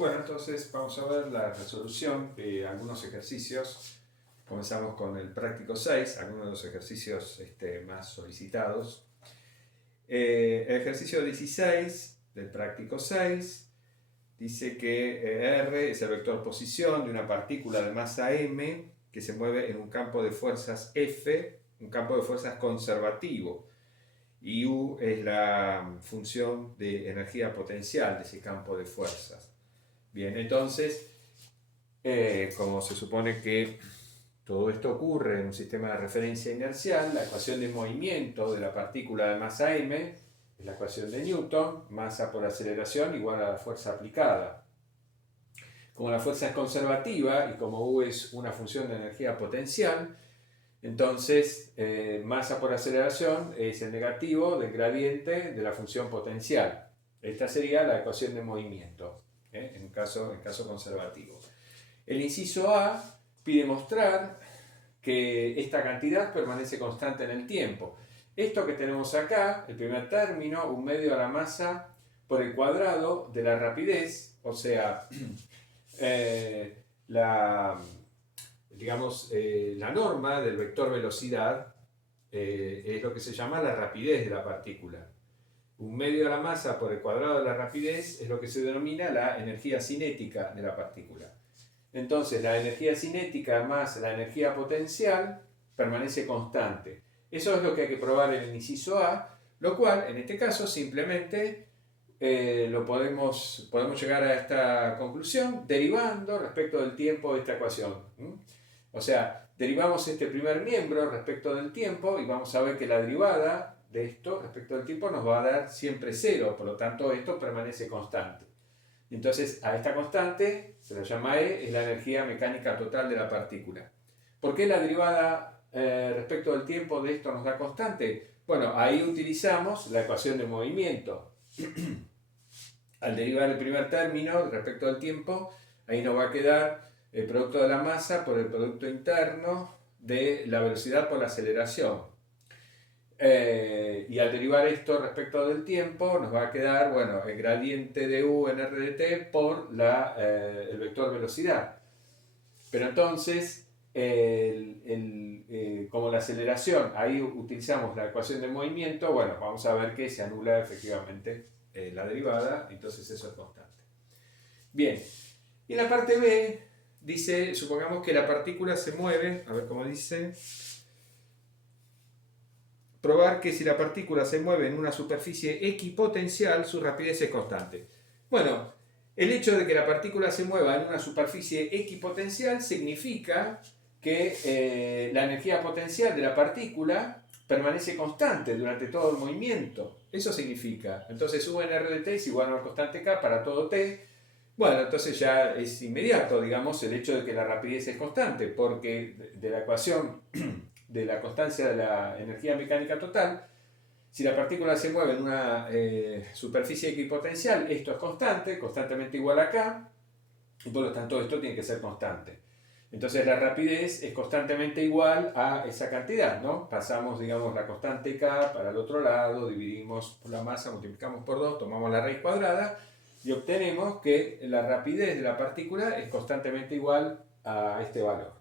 Bueno, entonces vamos a ver la resolución de algunos ejercicios. Comenzamos con el práctico 6, algunos de los ejercicios más solicitados. El ejercicio 16 del práctico 6 dice que R es el vector posición de una partícula de masa m que se mueve en un campo de fuerzas F, un campo de fuerzas conservativo, y U es la función de energía potencial de ese campo de fuerzas. Bien, entonces, como se supone que todo esto ocurre en un sistema de referencia inercial, la ecuación de movimiento de la partícula de masa m es la ecuación de Newton, masa por aceleración igual a la fuerza aplicada. Como la fuerza es conservativa y como U es una función de energía potencial, entonces masa por aceleración es el negativo del gradiente de la función potencial. Esta sería la ecuación de movimiento, en caso conservativo. El inciso A pide mostrar que esta cantidad permanece constante en el tiempo. Esto que tenemos acá, el primer término, 1/2 a la masa por el cuadrado de la rapidez, o sea, la norma del vector velocidad es lo que se llama la rapidez de la partícula. 1/2 a la masa por el cuadrado de la rapidez es lo que se denomina la energía cinética de la partícula. Entonces, la energía cinética más la energía potencial permanece constante. Eso es lo que hay que probar en el inciso A, lo cual, en este caso, simplemente podemos llegar a esta conclusión derivando respecto del tiempo de esta ecuación. O sea, derivamos este primer miembro respecto del tiempo y vamos a ver que la derivada de esto respecto del tiempo nos va a dar siempre 0, por lo tanto esto permanece constante. Entonces a esta constante se la llama E, es la energía mecánica total de la partícula. ¿Por qué la derivada respecto del tiempo de esto nos da constante? Bueno, ahí utilizamos la ecuación de movimiento. Al derivar el primer término respecto al tiempo, ahí nos va a quedar el producto de la masa por el producto interno de la velocidad por la aceleración. Y al derivar esto respecto del tiempo, nos va a quedar, bueno, el gradiente de U en R de t por el vector velocidad. Pero entonces, como la aceleración, ahí utilizamos la ecuación de movimiento, bueno, vamos a ver que se anula efectivamente la derivada, entonces eso es constante. Bien, y en la parte B dice, supongamos que la partícula se mueve, a ver cómo dice, probar que si la partícula se mueve en una superficie equipotencial, su rapidez es constante. Bueno, el hecho de que la partícula se mueva en una superficie equipotencial significa que la energía potencial de la partícula permanece constante durante todo el movimiento. Eso significa. Entonces U en R de t es igual a una constante K para todo t. Bueno, entonces ya es inmediato, digamos, el hecho de que la rapidez es constante, porque de la ecuación de la constancia de la energía mecánica total, si la partícula se mueve en una superficie equipotencial, esto es constante, constantemente igual a K, y por lo tanto esto tiene que ser constante. Entonces la rapidez es constantemente igual a esa cantidad, ¿no? Pasamos, digamos, la constante K para el otro lado, dividimos por la masa, multiplicamos por 2, tomamos la raíz cuadrada y obtenemos que la rapidez de la partícula es constantemente igual a este valor.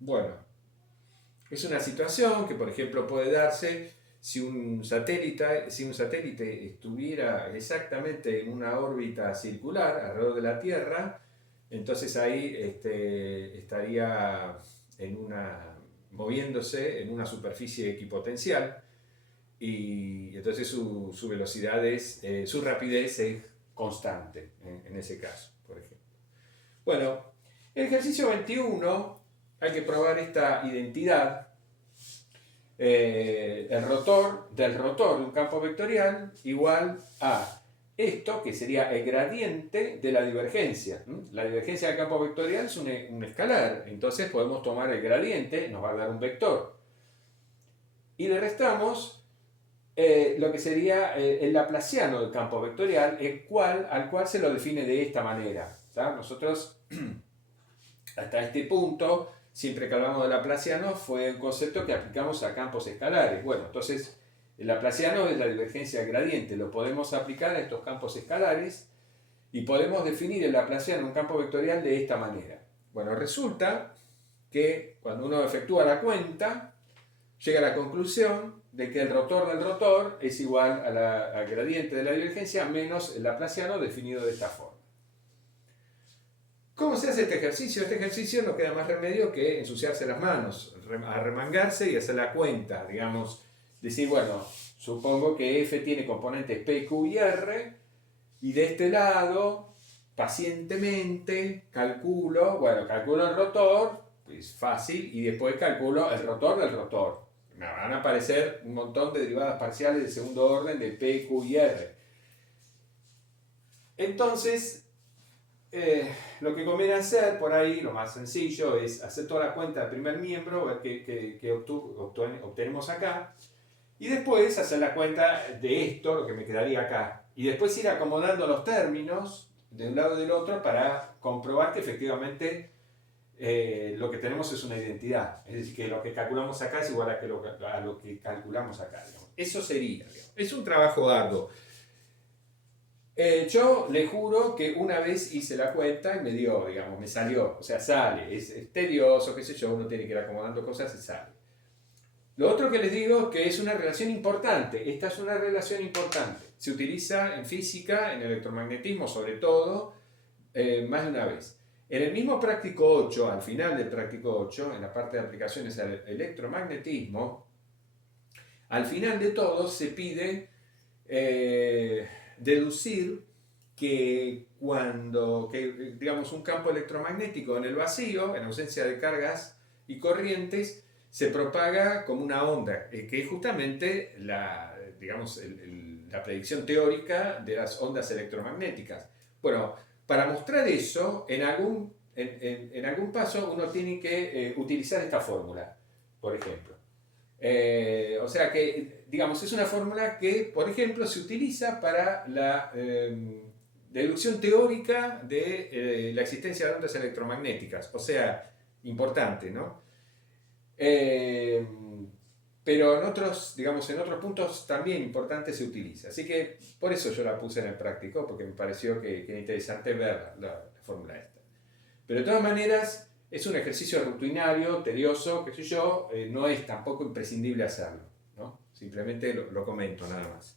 Bueno, es una situación que, por ejemplo, puede darse si un satélite estuviera exactamente en una órbita circular alrededor de la Tierra, entonces ahí estaría moviéndose en una superficie equipotencial y entonces su velocidad su rapidez es constante en ese caso, por ejemplo. Bueno, en el ejercicio 21 hay que probar esta identidad. El rotor del rotor de un campo vectorial igual a esto, que sería el gradiente de la divergencia. La divergencia del campo vectorial es un escalar, entonces podemos tomar el gradiente, nos va a dar un vector. Y le restamos lo que sería el laplaciano del campo vectorial, al cual se lo define de esta manera. ¿Tá? Nosotros, hasta este punto, siempre que hablamos de laplaciano, fue un concepto que aplicamos a campos escalares. Bueno, entonces El laplaciano es la divergencia del gradiente. Lo podemos aplicar a estos campos escalares y podemos definir el laplaciano, un campo vectorial, de esta manera. Bueno, resulta que cuando uno efectúa la cuenta, llega a la conclusión de que el rotor del rotor es igual al gradiente de la divergencia menos el laplaciano definido de esta forma. ¿Cómo se hace este ejercicio? Este ejercicio no queda más remedio que ensuciarse las manos, arremangarse y hacer la cuenta, digamos, decir, bueno, supongo que F tiene componentes P, Q y R, y de este lado, pacientemente, calculo el rotor, es fácil, y después calculo el rotor del rotor. Me van a aparecer un montón de derivadas parciales de segundo orden de P, Q y R. Entonces, lo que conviene hacer por ahí, lo más sencillo, es hacer toda la cuenta del primer miembro, ver qué obtenemos acá, y después hacer la cuenta de esto, lo que me quedaría acá. Y después ir acomodando los términos de un lado y del otro para comprobar que efectivamente lo que tenemos es una identidad. Es decir, que lo que calculamos acá es igual a lo que calculamos acá. Digamos. Eso sería, digamos. Es un trabajo arduo. Yo le juro que una vez hice la cuenta y me dio, digamos, me salió, o sea, sale, es tedioso, qué sé yo, uno tiene que ir acomodando cosas y sale. Lo otro que les digo que es una relación importante, esta es una relación importante, se utiliza en física, en electromagnetismo sobre todo, más de una vez. En el mismo práctico 8, al final del práctico 8, en la parte de aplicaciones al electromagnetismo, al final de todo se pide deducir que digamos, un campo electromagnético en el vacío, en ausencia de cargas y corrientes, se propaga como una onda, que es justamente la predicción teórica de las ondas electromagnéticas. Bueno, para mostrar eso, en algún paso uno tiene que utilizar esta fórmula, por ejemplo. O sea que, digamos, es una fórmula que, por ejemplo, se utiliza para la deducción teórica de la existencia de ondas electromagnéticas. O sea, importante, ¿no? Pero en otros puntos también importantes se utiliza. Así que por eso yo la puse en el práctico, porque me pareció que era interesante ver la fórmula esta. Pero de todas maneras, es un ejercicio rutinario, tedioso, qué sé yo, no es tampoco imprescindible hacerlo, ¿no? Simplemente lo comento nada más.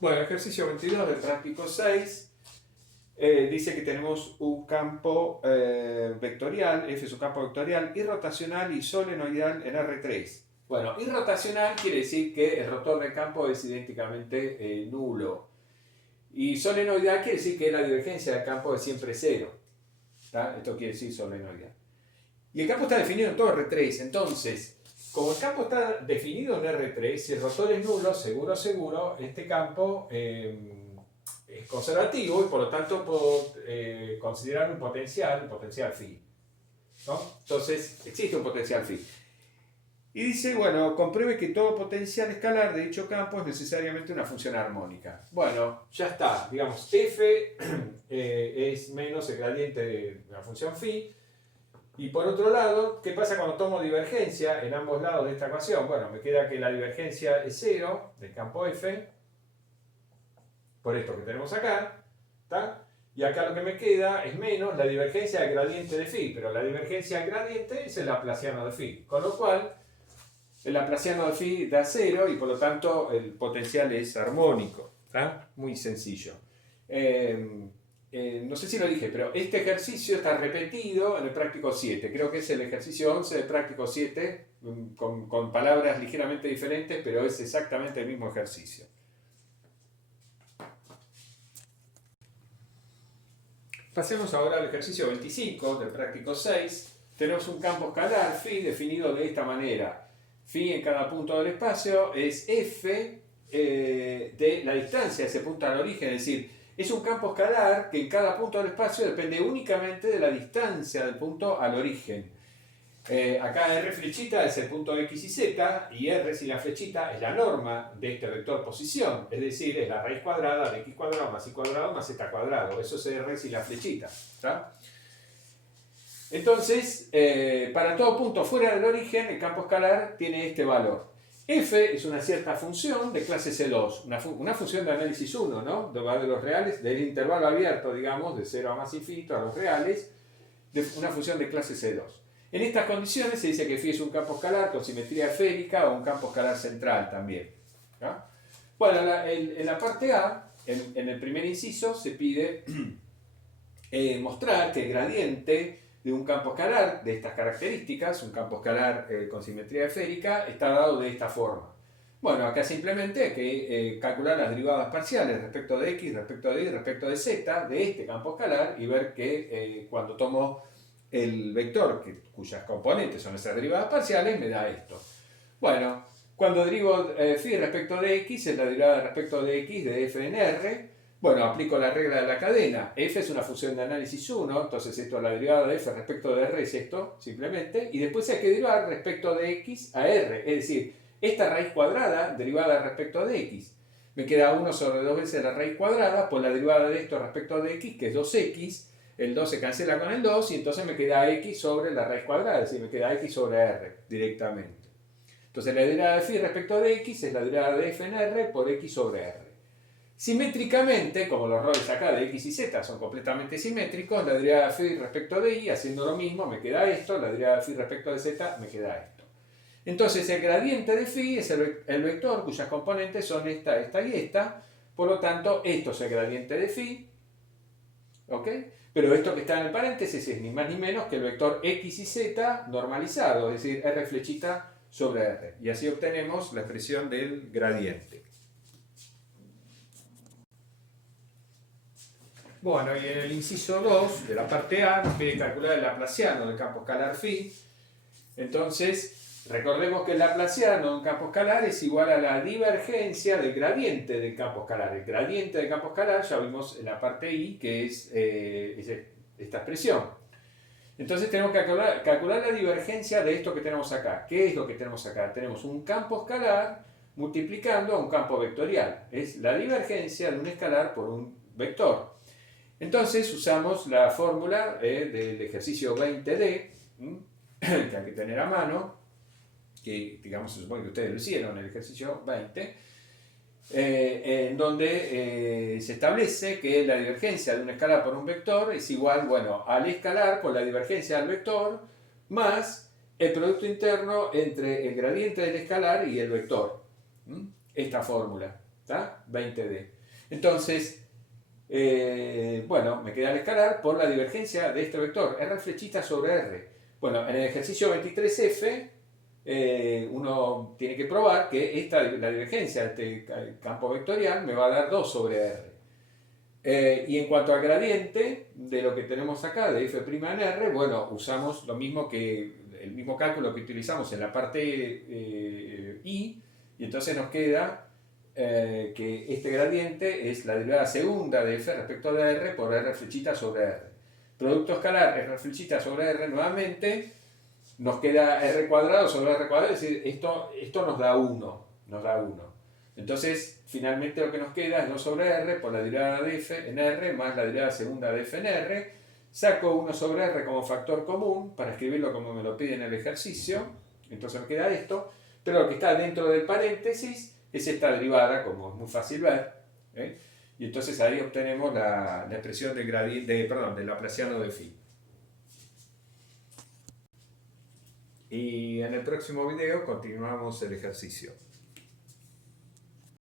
Bueno, ejercicio 22 del práctico 6 dice que tenemos un campo vectorial, F es un campo vectorial, irrotacional y solenoidal en R3. Bueno, irrotacional quiere decir que el rotor del campo es idénticamente nulo. Y solenoidal quiere decir que la divergencia del campo es siempre cero. ¿Tá? Esto quiere decir solenoidal. Y el campo está definido en todo R3. Entonces, como el campo está definido en R3, si el rotor es nulo, seguro, este campo es conservativo y por lo tanto puedo considerar un potencial phi, ¿no? Entonces, existe un potencial phi. Y dice, bueno, compruebe que todo potencial escalar de dicho campo es necesariamente una función armónica. Bueno, ya está. Digamos, F es menos el gradiente de la función phi. Y por otro lado, ¿qué pasa cuando tomo divergencia en ambos lados de esta ecuación? Bueno, me queda que la divergencia es 0 del campo F, por esto que tenemos acá, ¿tá? Y acá lo que me queda es menos la divergencia del gradiente de phi, pero la divergencia del gradiente es el laplaciano de phi, con lo cual el laplaciano de phi da 0 y por lo tanto el potencial es armónico, ¿tá? Muy sencillo. No sé si lo dije, pero este ejercicio está repetido en el práctico 7. Creo que es el ejercicio 11 del práctico 7, con palabras ligeramente diferentes, pero es exactamente el mismo ejercicio. Pasemos ahora al ejercicio 25 del práctico 6. Tenemos un campo escalar phi definido de esta manera. Phi en cada punto del espacio es f de la distancia de ese punto al origen, es decir, es un campo escalar que en cada punto del espacio depende únicamente de la distancia del punto al origen. Acá R flechita es el punto X y Z, y R sin la flechita es la norma de este vector posición, es decir, es la raíz cuadrada de X cuadrado más Y cuadrado más Z cuadrado. Eso es R sin la flechita, ¿tá? Entonces, para todo punto fuera del origen, el campo escalar tiene este valor. F es una cierta función de clase C2, una función de análisis 1, ¿no? De los reales, del intervalo abierto, digamos, de 0 a más infinito a los reales, de una función de clase C2. En estas condiciones se dice que phi es un campo escalar con simetría esférica o un campo escalar central también. ¿No? Bueno, en la parte A, en el primer inciso, se pide mostrar que el gradiente de un campo escalar de estas características, un campo escalar con simetría esférica, está dado de esta forma. Bueno, acá simplemente hay que calcular las derivadas parciales respecto de x, respecto de y, respecto de z de este campo escalar y ver que cuando tomo el vector cuyas componentes son esas derivadas parciales me da esto. Bueno, cuando derivo phi respecto de x es la derivada respecto de x de f en r. Bueno, aplico la regla de la cadena. F es una función de análisis 1, entonces esto es la derivada de f respecto de r es esto, simplemente. Y después hay que derivar respecto de x a r, es decir, esta raíz cuadrada derivada respecto de x. Me queda 1 sobre 2 veces la raíz cuadrada por la derivada de esto respecto de x, que es 2x. El 2 se cancela con el 2 y entonces me queda x sobre la raíz cuadrada, es decir, me queda x sobre r directamente. Entonces la derivada de phi respecto de x es la derivada de f en r por x sobre r. Simétricamente, como los roles acá de x y z son completamente simétricos, la derivada de phi respecto de y, haciendo lo mismo, me queda esto, la derivada de phi respecto de z me queda esto. Entonces el gradiente de phi es el vector cuyas componentes son esta, esta y esta, por lo tanto esto es el gradiente de phi, ¿ok? Pero esto que está en el paréntesis es ni más ni menos que el vector x y z normalizado, es decir, r flechita sobre r. Y así obtenemos la expresión del gradiente. Bueno, y en el inciso 2 de la parte A nos pide calcular el laplaciano del campo escalar phi. Entonces, recordemos que el laplaciano de un campo escalar es igual a la divergencia del gradiente del campo escalar. El gradiente del campo escalar ya vimos en la parte I, que es esta expresión. Entonces tenemos que calcular la divergencia de esto que tenemos acá. ¿Qué es lo que tenemos acá? Tenemos un campo escalar multiplicando a un campo vectorial. Es la divergencia de un escalar por un vector. Entonces usamos la fórmula del ejercicio 20D, que hay que tener a mano, que digamos se supone que ustedes lo hicieron en el ejercicio 20, en donde se establece que la divergencia de un escalar por un vector es igual, bueno, al escalar por la divergencia del vector más el producto interno entre el gradiente del escalar y el vector. Esta fórmula, ¿está? 20D. Entonces, bueno, me queda el escalar por la divergencia de este vector, r flechita sobre r. Bueno, en el ejercicio 23F, uno tiene que probar que la divergencia de este campo vectorial me va a dar 2 sobre r. Y en cuanto al gradiente de lo que tenemos acá, de f' en r, bueno, usamos lo mismo el mismo cálculo que utilizamos en la parte I, y entonces nos queda que este gradiente es la derivada segunda de f respecto de r por r flechita sobre r. Producto escalar r flechita sobre r nuevamente, nos queda r cuadrado sobre r cuadrado, es decir, esto nos da 1. Entonces, finalmente lo que nos queda es 2 sobre r por la derivada de f en r más la derivada segunda de f en r. Saco 1 sobre r como factor común para escribirlo como me lo pide en el ejercicio. Entonces me queda esto. Pero lo que está dentro del paréntesis es esta derivada, como es muy fácil ver. Y entonces ahí obtenemos la expresión del laplaciano de phi. Y en el próximo video continuamos el ejercicio.